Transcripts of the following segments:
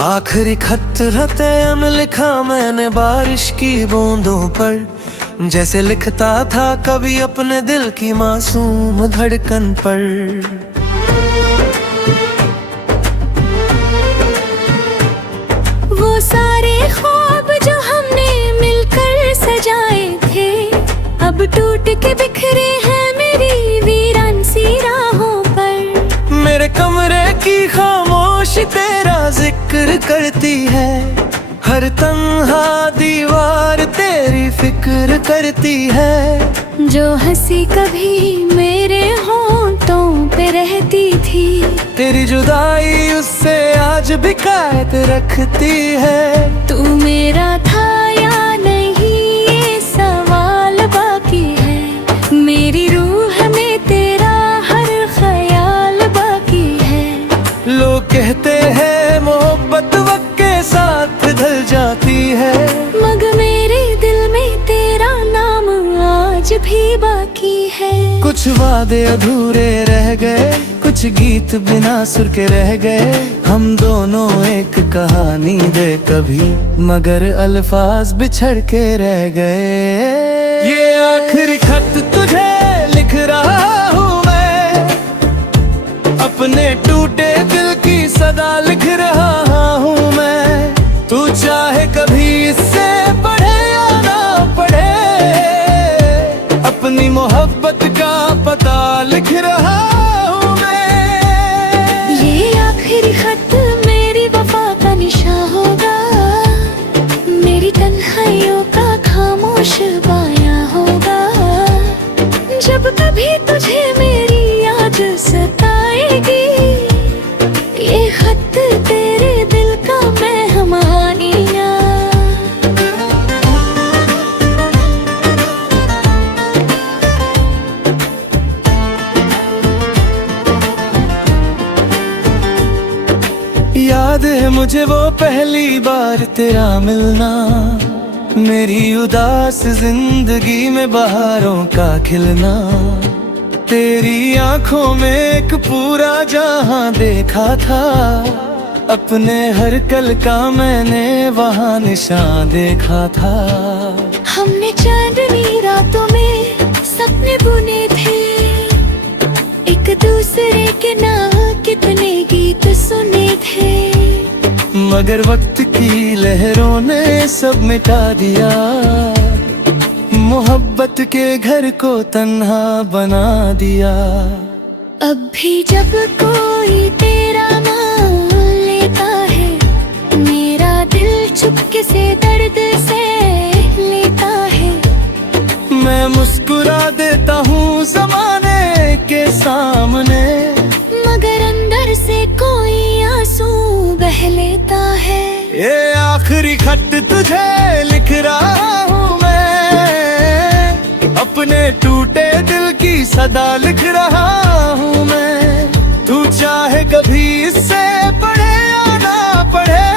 आखिरी खत रतेम लिखा मैंने बारिश की बूंदों पर, जैसे लिखता था कभी अपने दिल की मासूम धड़कन पर। वो सारे ख्वाब जो हमने मिलकर सजाए थे, अब टूट के बिखरे हैं मेरी वीरान सी राहों पर। मेरे कमरे की खामोशी तेरा जिक्र करती है, हर तन्हा दीवार तेरी फिक्र करती है। जो हंसी कभी मेरे होंठों पे रहती थी, तेरी जुदाई उससे आज भी कैद रखती है। तू मेरा था या नहीं ये सवाल बाकी है, मेरी रूह में तेरा हर ख्याल बाकी है। लोग कहते हैं मोहब्बत वक्त के साथ ढल जाती है, मगर मेरे दिल में तेरा नाम आज भी बाकी है। कुछ वादे अधूरे रह गए, कुछ गीत बिना सुर के रह गए। हम दोनों एक कहानी दे कभी, मगर अल्फाज बिछड़ के रह गए। ये आखिरी खत तुझे लिख रहा हूँ मैं, अपने टूटे दिल की सदा लिख रहा हूँ मैं। तू चाहे कभी इससे पढ़े या ना पढ़े, अपनी मोहब्बत का पता लिख रहा हूँ मैं। ये आखिरी खत मेरी वफा का निशान होगा, मेरी तन्हाइयों का खामोश बयां होगा। जब कभी तुझे मेरी याद सताएगी, ये खत तेरे दिल का मैं हमानिया। याद है मुझे वो पहली बार तेरा मिलना, मेरी उदास जिंदगी में बहारों का खिलना। तेरी आंखों में एक पूरा जहां देखा था, अपने हर कल का मैंने वहां निशान देखा था। हमने चांदनी रातों में सपने बुने थे, एक दूसरे के नाम कितने गीत सुने थे। मगर वक्त की लहरों ने सब मिटा दिया, मोहब्बत के घर को तन्हा बना दिया। अब भी जब कोई तेरा नाम लेता है, मेरा दिल चुपके से दर्द से लेता है। मैं मुस्कुरा देता हूँ ज़माने के सामने, मगर अंदर से कोई आंसू बह लेता है। ये आखिरी खत तुझे लिख रहा हूँ मैं, अपने टूटे दिल की सदा लिख रहा हूँ मैं। तू चाहे कभी इससे पढ़े या ना पढ़े,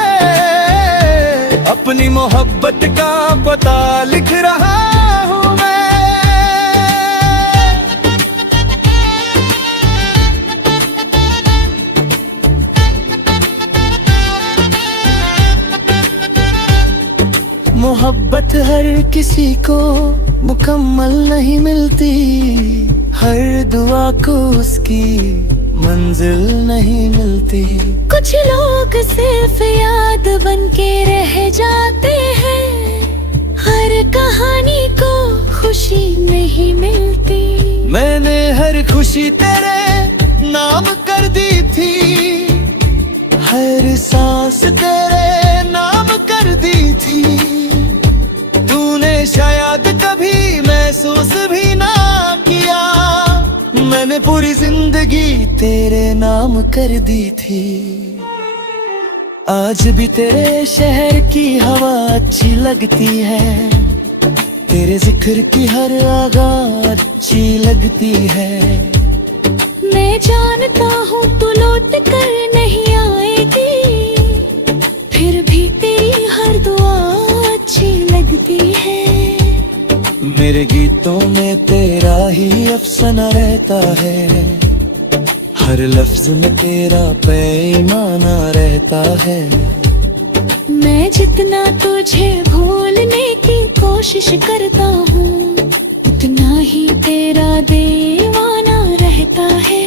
अपनी मोहब्बत का पता लिख रहा हूँ मैं। मोहब्बत हर किसी को मुकम्मल नहीं मिलती, हर दुआ को उसकी मंजिल नहीं मिलती। कुछ लोग सिर्फ याद बन के रह जाते हैं, हर कहानी को खुशी नहीं मिलती। मैंने हर खुशी तेरे नाम कर दी थी, हर सांस तेरे नाम कर दी थी। तूने शायद कभी महसूस भी ना किया, मैंने पूरी जिंदगी तेरे नाम कर दी थी। आज भी तेरे शहर की हवा अच्छी लगती है, तेरे जिक्र की हर आवाज़ अच्छी लगती है। मैं जानता हूँ तू लौट कर नहीं आएगी, फिर भी तेरी हर दुआ अच्छी लगती है। मेरे गीतों में तेरा ही अफसाना रहता है, हर लफ्ज में तेरा पैमाना रहता है। मैं जितना तुझे भूलने की कोशिश करता हूँ, उतना ही तेरा दीवाना रहता है।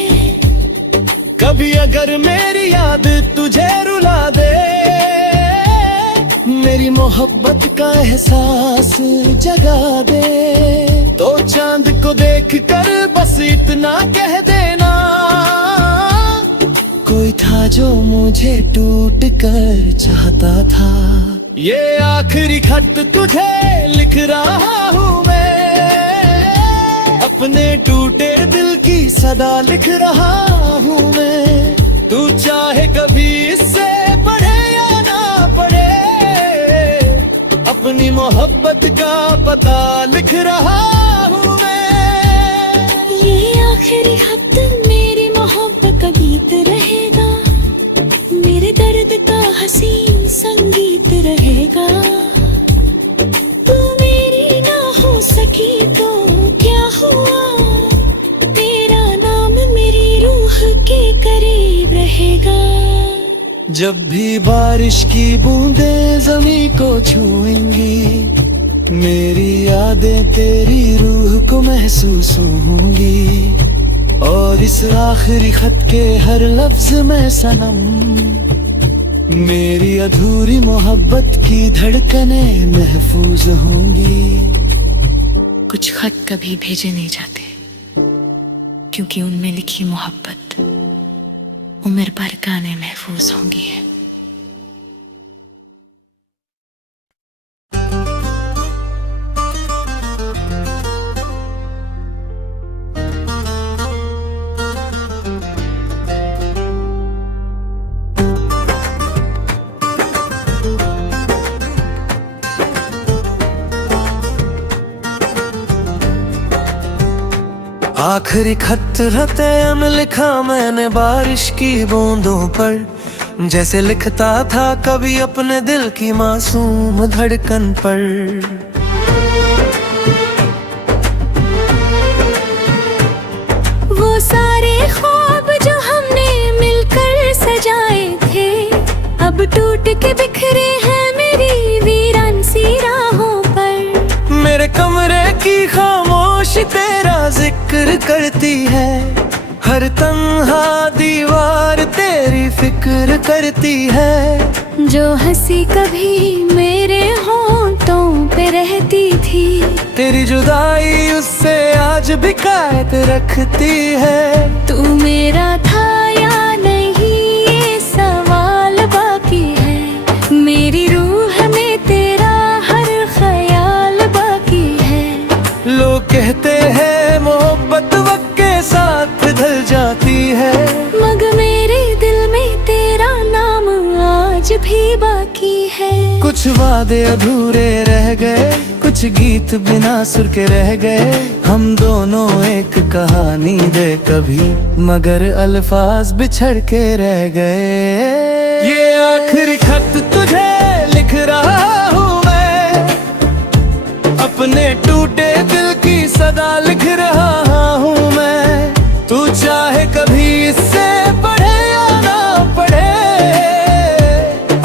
कभी अगर मेरी याद तुझे रुला दे, मेरी मोहब्बत का एहसास जगा दे, तो चांद को देख कर बस इतना कह देना, कोई था जो मुझे टूट कर चाहता था। ये आखिरी खत तुझे लिख रहा हूँ मैं, अपने टूटे दिल की सदा लिख रहा हूँ मैं। तू चाहे कभी इससे पढ़े या ना पढ़े, अपनी मोहब्बत का पता लिख रहा हूँ मैं। ये आखिरी खत मेरी मोहब्बत का गीत रहेगा, मेरे दर्द का हंसी संगीत रहेगा। तू मेरी ना हो सकी तो क्या हुआ, तेरा नाम मेरी रूह के करीब रहेगा। जब भी बारिश की बूंदें ज़मीं को छुएंगी, मेरी यादें तेरी रूह को महसूस होंगी। और इस आखिरी खत के हर लफ्ज में सनम, मेरी अधूरी मोहब्बत की धड़कनें महफूज होंगी। कुछ खत कभी भेजे नहीं जाते, क्योंकि उनमें लिखी मोहब्बत उम्र भर गाने महफूज होंगी। आखिरी खत रतेम लिखा मैंने बारिश की बूंदों पर, जैसे लिखता था कभी अपने दिल की मासूम धड़कन पर। वो सारे ख्वाब जो हमने मिलकर सजाए थे, अब टूट के बिखरे हैं मेरी वीरान सी राहों पर। मेरे कमरे की खामोशी तेरा जिक्र करती है, हर तन्हा दीवार तेरी फिक्र करती है। जो हंसी कभी मेरे होंठों पे रहती थी, तेरी जुदाई उससे आज भी कायद रखती है। तू मेरा था या नहीं ये सवाल बाकी है, मेरी रूह में तेरा हर ख्याल बाकी है। लोग कहते हैं मोहब्बत वक्त के साथ ढल जाती है, मगर मेरे दिल में तेरा नाम आज भी बाकी है। कुछ वादे अधूरे रह गए, कुछ गीत बिना सुर के रह गए। हम दोनों एक कहानी दे कभी, मगर अल्फाज बिछड़ के रह गए। ये आखिरी खत तुझे लिख रहा हूँ मैं, अपने टूटे दिल की सदा लिख रहा हूँ मैं। तू चाहे कभी इससे पढ़े या ना पढ़े,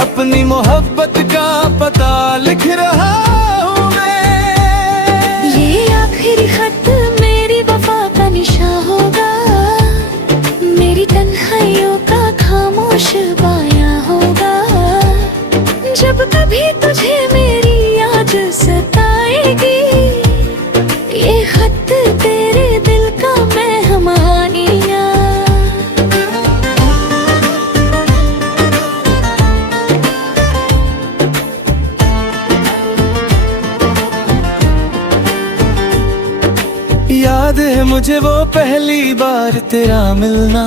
अपनी मोहब्बत का पता लिख रहा हूँ मैं। ये आखिरी खत मेरी वफा का निशा होगा, मेरी तन्हाइयों का खामोश बायां होगा। जब कभी तुझे मेरी याद सताएगी, ये खत तेरे दिल का मेहमानिया। याद है मुझे वो पहली बार तेरा मिलना,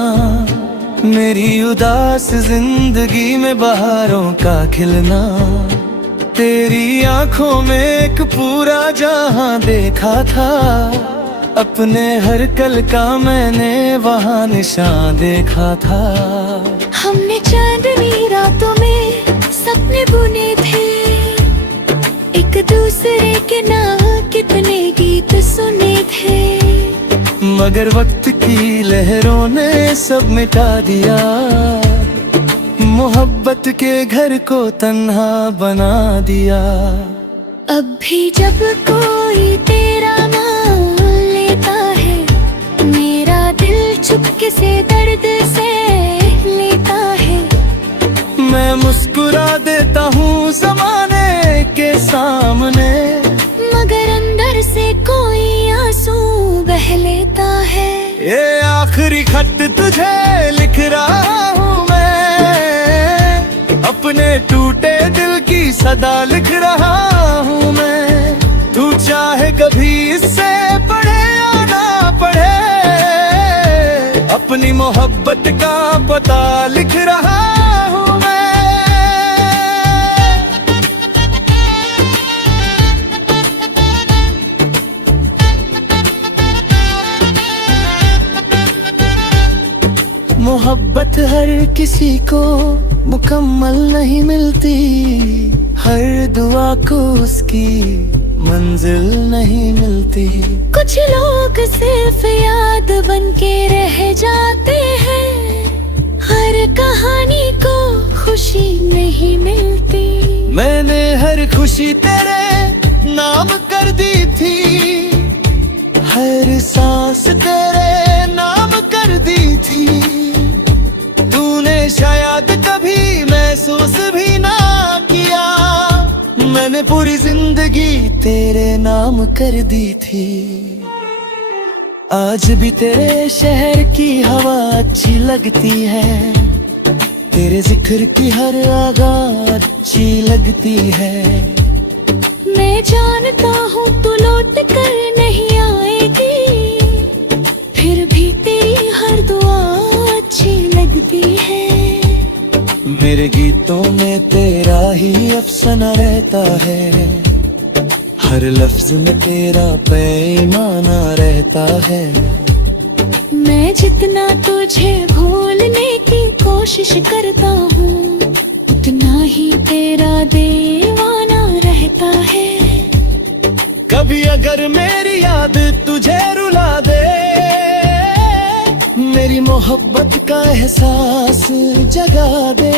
मेरी उदास जिंदगी में बहारों का खिलना। तेरी आंखों में एक पूरा जहां देखा था, अपने हर कल का मैंने वहां निशान देखा था। हमने चांदनी रातों में सपने बुने थे, एक दूसरे के नाम कितने गीत सुने थे। मगर वक्त की लहरों ने सब मिटा दिया, मोहब्बत के घर को तन्हा बना दिया। अब भी जब कोई तेरा नाम लेता है, मेरा दिल चुपके से दर्द से लेता है। मैं मुस्कुरा देता हूँ ज़माने के सामने, मगर अंदर से कोई आंसू बह लेता है। ये आखिरी खत तुझे लिख रहा हूँ मैं, अपने टूटे दिल की सदा लिख रहा हूँ मैं। तू चाहे कभी इससे पढ़े या ना पढ़े, अपनी मोहब्बत का पता लिख रहा हूँ मैं। मोहब्बत हर किसी को मुकम्मल नहीं मिलती, हर दुआ को उसकी मंजिल नहीं मिलती। कुछ लोग सिर्फ याद बन के रह जाते हैं, हर कहानी को खुशी नहीं मिलती। मैंने हर खुशी तेरे नाम कर दी थी, हर सांस तेरे नाम कर दी थी। तूने शायद कभी महसूस भी ना किया, मैंने पूरी जिंदगी तेरे नाम कर दी थी। आज भी तेरे शहर की हवा अच्छी लगती है, तेरे जिक्र की हर आवाज़ अच्छी लगती है। मैं जानता हूँ तू लौट कर नहीं आएगी, फिर भी तेरी हर दुआ अच्छी लगती है। मेरे गीतों में तेरा ही अफसाना रहता है, हर लफ्ज में तेरा पैमाना रहता है। मैं जितना तुझे भूलने की कोशिश करता हूँ, उतना ही तेरा दीवाना रहता है। कभी अगर मेरी याद तुझे रुला दे, मेरी मोहब्बत का एहसास जगा दे,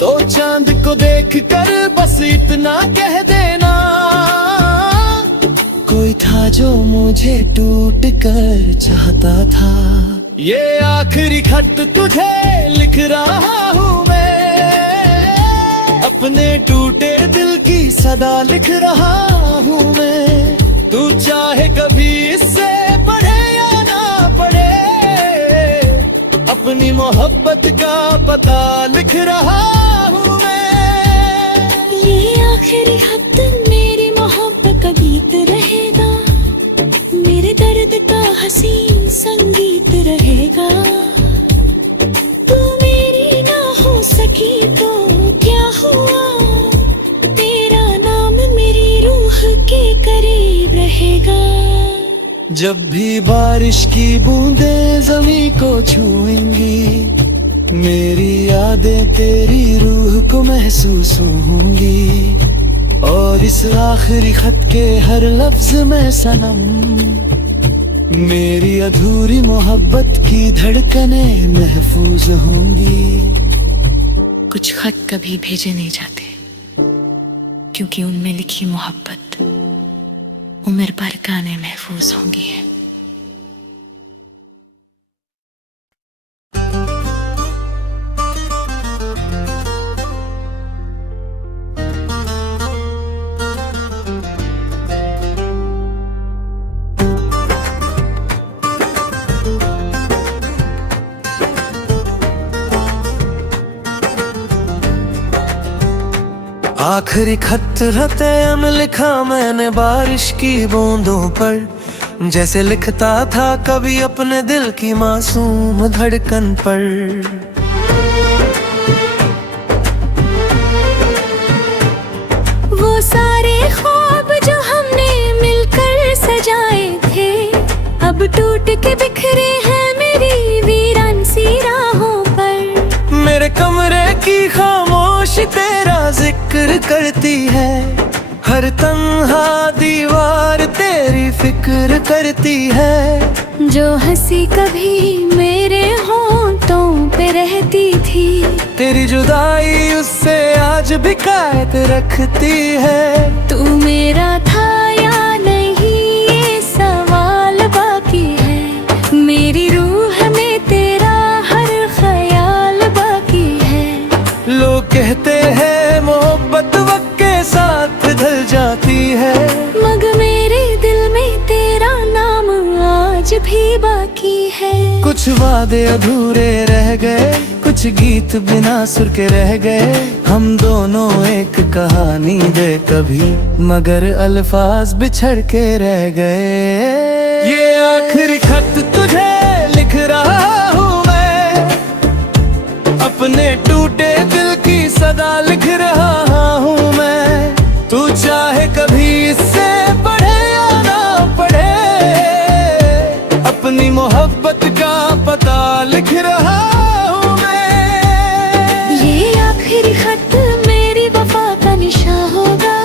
तो चांद को देख कर बस इतना कह देना, कोई था जो मुझे टूट कर चाहता था। ये आखिरी खत तुझे लिख रहा हूँ मैं, अपने टूटे दिल की सदा लिख रहा हूँ मैं। तू चाहे कभी इससे पढ़े या ना पढ़े, अपनी मोहब्बत का पता लिख रहा हूँ मैं। ये आखिरी खत मेरी मोहब्बत का गीत रहेगा, मेरे दर्द का हसीन संगीत रहेगा। तू मेरी ना हो सकी तो क्या हुआ, तेरा नाम मेरी रूह के करीब रहेगा। जब भी बारिश की बूंदें ज़मीं को छुएंगी, मेरी यादें तेरी रूह को महसूस होंगी। और इस आखिरी खत के हर लफ्ज में सनम, मेरी अधूरी मोहब्बत की धड़कनें महफूज होंगी। कुछ खत कभी भेजे नहीं जाते, क्योंकि उनमें लिखी मोहब्बत उम्र भर गाने महफूज होंगी। आखिरी खत रतेम लिखा मैंने बारिश की बूंदों पर, जैसे लिखता था कभी अपने दिल की मासूम धड़कन पर। वो सारे ख्वाब जो हमने मिलकर सजाए थे, अब टूट के बिखरे हैं मेरी वीरान सी राहों पर। मेरे कमरे की खामोशी तेरा जिक्र करती है, हर तन्हा दीवार तेरी फिक्र करती है। जो हंसी कभी मेरे होंठों पे रहती थी। तेरी जुदाई उससे आज भी कायद रखती है। तू मेरा था या नहीं ये सवाल बाकी है। मेरी रूह में तेरा हर ख्याल बाकी है। लोग कहते हैं मोहब्बत वक्त के साथ ढल जाती है, मगर मेरे दिल में तेरा नाम आज भी बाकी है। कुछ वादे अधूरे रह गए, कुछ गीत बिना सुर के रह गए। हम दोनों एक कहानी दे कभी, मगर अल्फाज बिछड़ के रह गए। ये आखिरी खत तुझे लिख रहा हूँ मैं, अपने टूटे दिल की सदा लिख रहा हूँ मैं। तू चाहे कभी इससे पढ़े या ना पढ़े, अपनी मोहब्बत का पता लिख रहा हूँ मैं। ये आखिरी खत मेरी वफा का निशा होगा,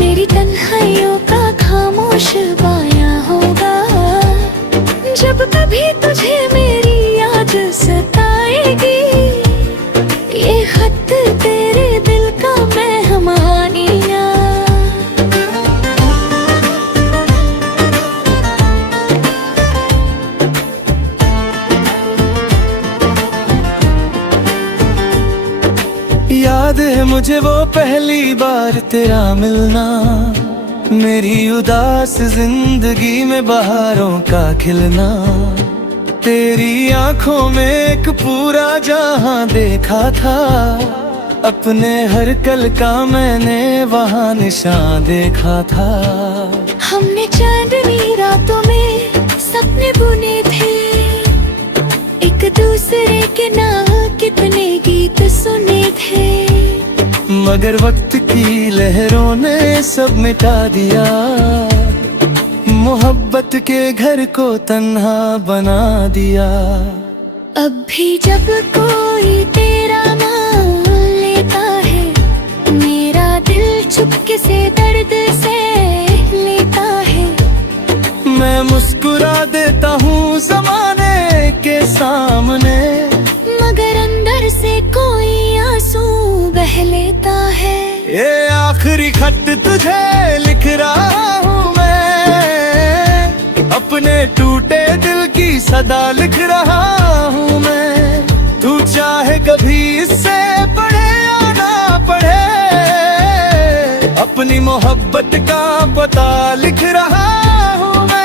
मेरी तन्हाइयों का खामोश बयां होगा। जब कभी तुझे मेरी याद सताएगी, ये खत तेरे दिल का मेहमानिया। याद है मुझे वो पहली बार तेरा मिलना, मेरी उदास जिंदगी में बहारों का खिलना। तेरी आंखों में एक पूरा जहां देखा था, अपने हर कल का मैंने वहां निशान देखा था। हमने चांदनी रातों में सपने बुने थे, एक दूसरे के नाम कितने गीत सुने थे। मगर वक्त की लहरों ने सब मिटा दिया, मोहब्बत के घर को तन्हा बना दिया। अब भी जब कोई तेरा नाम लेता है, मेरा दिल चुपके से दर्द से लेता है। मैं मुस्कुरा देता हूँ जमाने के सामने, मगर अंदर से कोई आंसू बह लेता है। ये आखिरी खत तुझे लिख रहा हूँ मैं, अपने टूटे दिल की सदा लिख रहा हूँ मैं। तू चाहे कभी इससे पढ़े या ना पढ़े, अपनी मोहब्बत का पता लिख रहा हूँ मैं।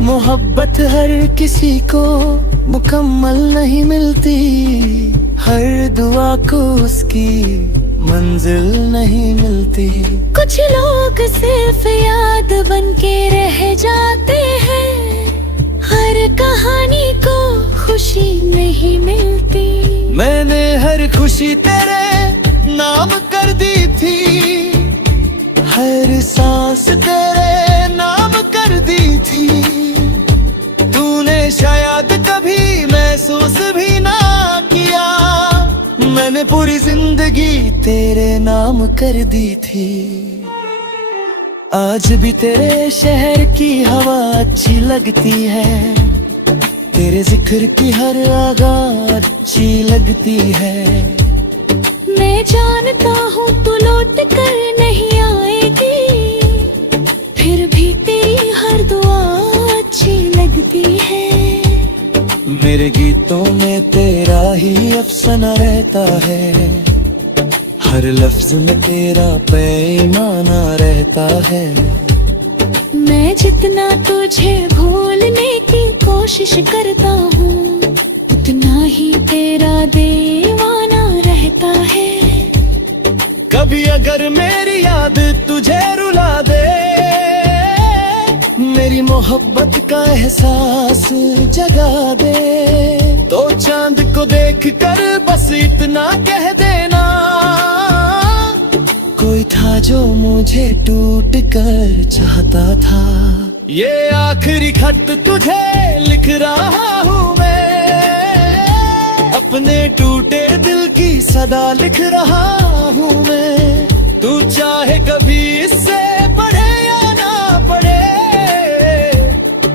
मोहब्बत हर किसी को मुकम्मल नहीं मिलती, हर दुआ को उसकी मंजिल नहीं मिलती। कुछ लोग सिर्फ याद बन के रह जाते हैं, हर कहानी को खुशी नहीं मिलती। मैंने हर खुशी तेरे नाम कर दी थी, हर सांस तेरे नाम कर दी थी। तूने शायद कभी महसूस भी ना किया, मैंने पूरी जिंदगी तेरे नाम कर दी थी। आज भी तेरे शहर की हवा अच्छी लगती है, तेरे जिक्र की हर आगाह अच्छी लगती है। मैं जानता हूँ तू लौट कर नहीं आएगी, फिर भी तेरी हर दुआ अच्छी लगती है। मेरे गीतों में तेरा ही अफसाना रहता है, हर लफ्ज में तेरा पैमाना रहता है। मैं जितना तुझे भूलने की कोशिश करता हूँ, उतना ही तेरा दीवाना रहता है। कभी अगर मेरी याद तुझे रुला दे, मेरी मोहब्बत का एहसास जगा दे, तो चांद को देख कर बस इतना कह देना, कोई था जो मुझे टूट कर चाहता था। ये आखिरी खत तुझे लिख रहा हूँ मैं, अपने टूटे दिल की सदा लिख रहा हूँ मैं, तू चाहे कभी इससे पढ़े या ना पढ़े,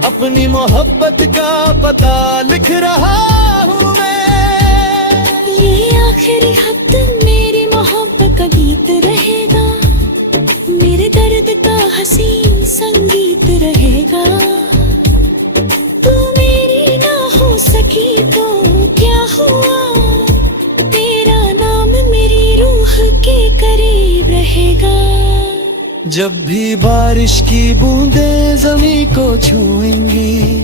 अपनी मोहब्बत का पता लिख रहा हूँ मैं। ये आखिरी खत मेरी मोहब्बत का गीत रहेगा, मेरे दर्द का हंसी संगीत रहेगा। तू मेरी ना हो सकी तो क्या हुआ, तेरा नाम मेरी रूह के करीब रहेगा। जब भी बारिश की बूंदें ज़मीं को छूएंगी,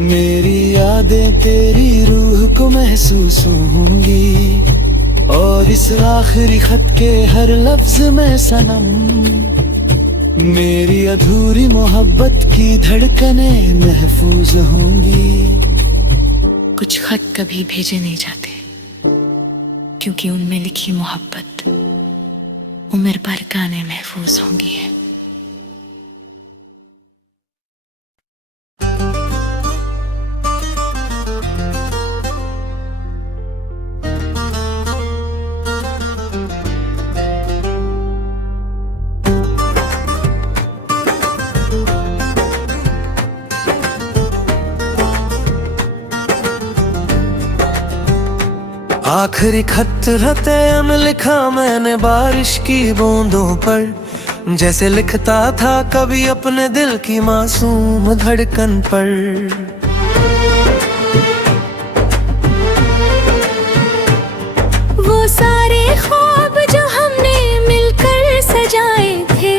मेरी यादें तेरी रूह को महसूस होंगी। और इस आखिरी खत के हर लफ्ज में सनम, मेरी अधूरी मोहब्बत की धड़कनें महफूज होंगी। कुछ खत कभी भेजे नहीं जाते, क्योंकि उनमें लिखी मोहब्बत उम्र भर गाने महफूज होंगी है। आखिरी खत रतेम लिखा मैंने बारिश की बूंदों पर, जैसे लिखता था कभी अपने दिल की मासूम धड़कन पर। वो सारे ख्वाब जो हमने मिलकर सजाए थे,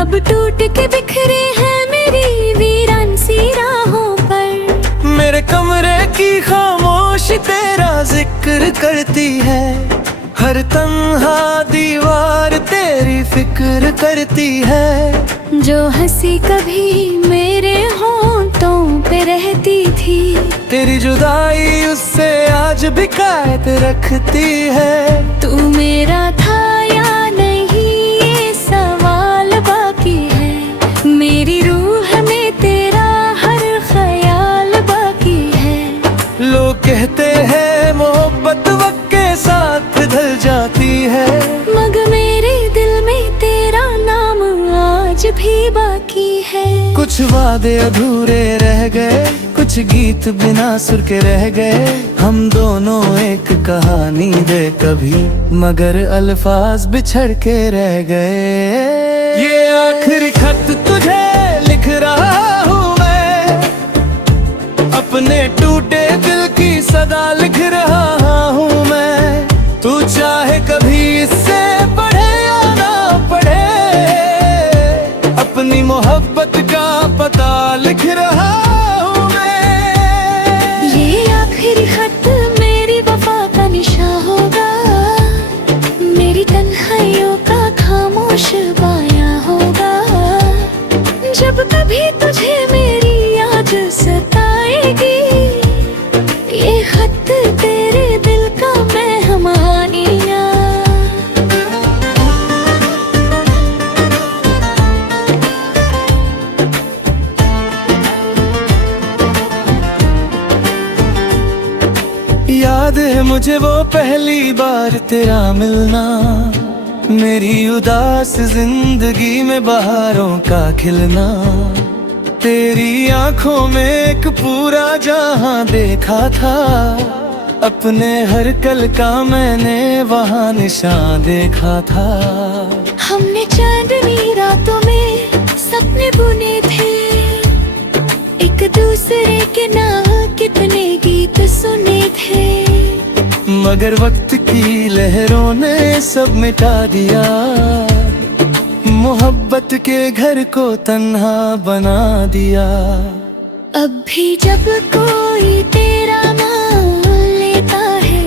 अब टूट के बिखरे हैं मेरी वीरान सी राहों पर। मेरे कमरे की खामोशी तेरा जिक्र करती है, हर तन्हा दीवार तेरी फिक्र करती है। जो हंसी कभी मेरे होंठों पे रहती थी, तेरी जुदाई उससे आज भी कायद रखती है। तू मेरा था या नहीं ये सवाल बाकी है, मेरी रूह में तेरा हर ख्याल बाकी है। लोग कहते हैं मोहब्बत वक्त के साथ ढल जाती है, मगर मेरे दिल में तेरा नाम आज भी बाकी है। कुछ वादे अधूरे रह गए, कुछ गीत बिना सुर के रह गए। हम दोनों एक कहानी दे कभी, मगर अल्फाज बिछड़ के रह गए। ये आखिरी खत तुझे लिख रहा हूँ मैं, अपने टूटे दिल की सदा लिख रहा हूँ मैं। तू चाहे कभी इससे पढ़े या ना पढ़े, अपनी मोहब्बत का पता लिख रहा हूँ मैं। ये आखिरी खत मेरी वफा का निशा होगा, मेरी तन्हाइयों का खामोश बायां होगा। जब कभी तुझे मेरी याद सताएगी, ये खत तेरे दिल का मैं हमानिया। याद है मुझे वो पहली बार तेरा मिलना, मेरी उदास जिंदगी में बहारों का खिलना। तेरी आंखों में एक पूरा जहां देखा था, अपने हर कल का मैंने वहां निशान देखा था। हमने चांदनी रातों में सपने बुने थे, एक दूसरे के नाम कितने गीत सुने थे। मगर वक्त की लहरों ने सब मिटा दिया, मोहब्बत के घर को तन्हा बना दिया। अब भी जब कोई तेरा नाम लेता है,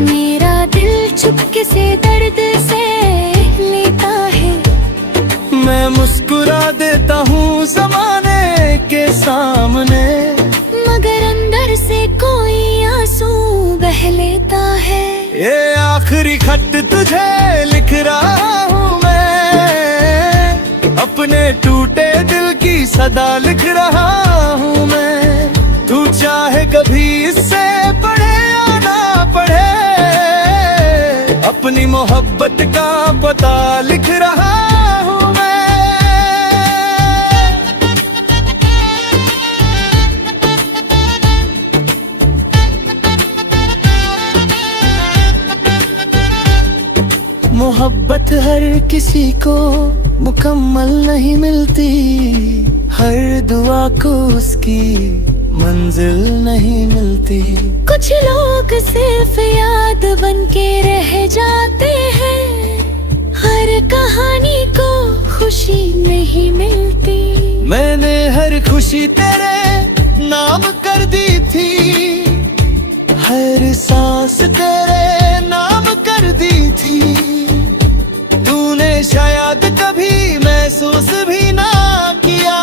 मेरा दिल चुपके से दर्द से लेता है। मैं मुस्कुरा देता हूँ ज़माने के सामने, मगर अंदर से कोई आंसू बह लेता है। ये आखिरी खत तुझे लिख रहा हूँ मैं, अपने टूटे दिल की सदा लिख रहा हूँ मैं। तू चाहे कभी इससे पढ़े या ना पढ़े, अपनी मोहब्बत का पता लिख रहा हूँ मैं। मोहब्बत हर किसी को मुकम्मल नहीं मिलती, हर दुआ को उसकी मंजिल नहीं मिलती। कुछ लोग सिर्फ याद बन के रह जाते हैं, हर कहानी को खुशी नहीं मिलती। मैंने हर खुशी तेरे नाम कर दी थी, हर सांस तेरे नाम कर दी थी। तूने शायद कभी महसूस भी ना किया,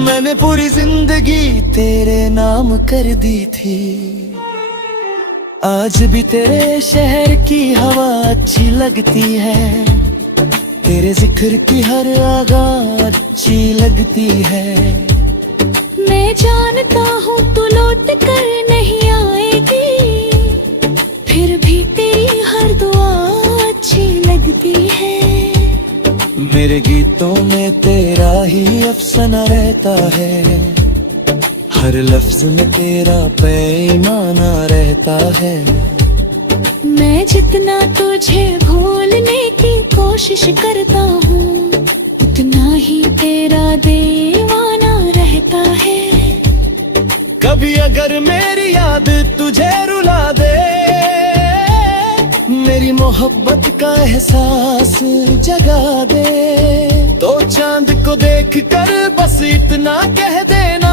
मैंने पूरी जिंदगी तेरे नाम कर दी थी। आज भी तेरे शहर की हवा अच्छी लगती है, तेरे जिक्र की हर आवाज़ अच्छी लगती है। मैं जानता हूँ तू लौट कर नहीं आएगी, फिर भी तेरी हर दुआ अच्छी लगती है। मेरे गीतों में तेरा ही अफसाना रहता है, हर लफ्ज में तेरा पैमाना रहता है। मैं जितना तुझे भूलने की कोशिश करता हूँ, उतना ही तेरा दीवाना रहता है। कभी अगर मेरी याद तुझे रुला दे, मेरी मोहब्बत का एहसास जगा दे, तो चांद को देख कर बस इतना कह देना,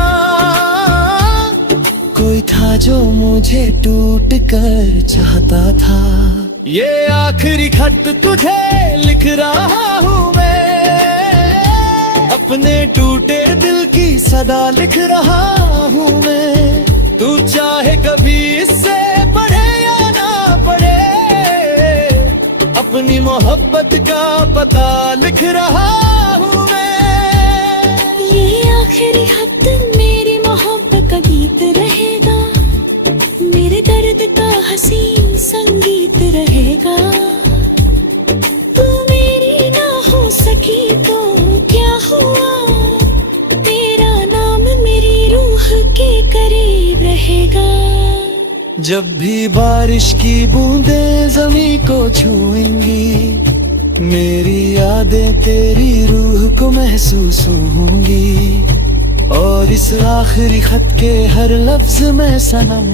कोई था जो मुझे टूट कर चाहता था। ये आखिरी खत तुझे लिख रहा हूँ मैं, अपने टूटे दिल की सदा लिख रहा हूँ मैं। तू चाहे कभी इससे पढ़े या ना पढ़े, अपनी मोहब्बत का पता लिख रहा हूँ मैं। ये आखिरी खत मेरी मोहब्बत का गीत रहेगा, मेरे दर्द का हंसी संगीत रहेगा। तू मेरी ना हो सकी तो क्या हुआ, तेरा नाम मेरी रूह के करीब रहेगा। जब भी बारिश की बूंदें ज़मीं को छुएंगी, मेरी यादें तेरी रूह को महसूस होंगी। और इस आखिरी खत के हर लफ्ज में सनम,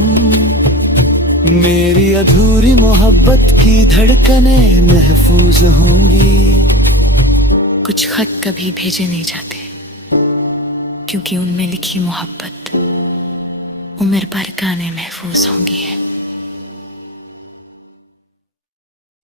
मेरी अधूरी मोहब्बत की धड़कनें महफूज होंगी। कुछ खत कभी भेजे नहीं जाते, क्योंकि उनमें लिखी मोहब्बत उम्र भर गाने महफूज होंगी है।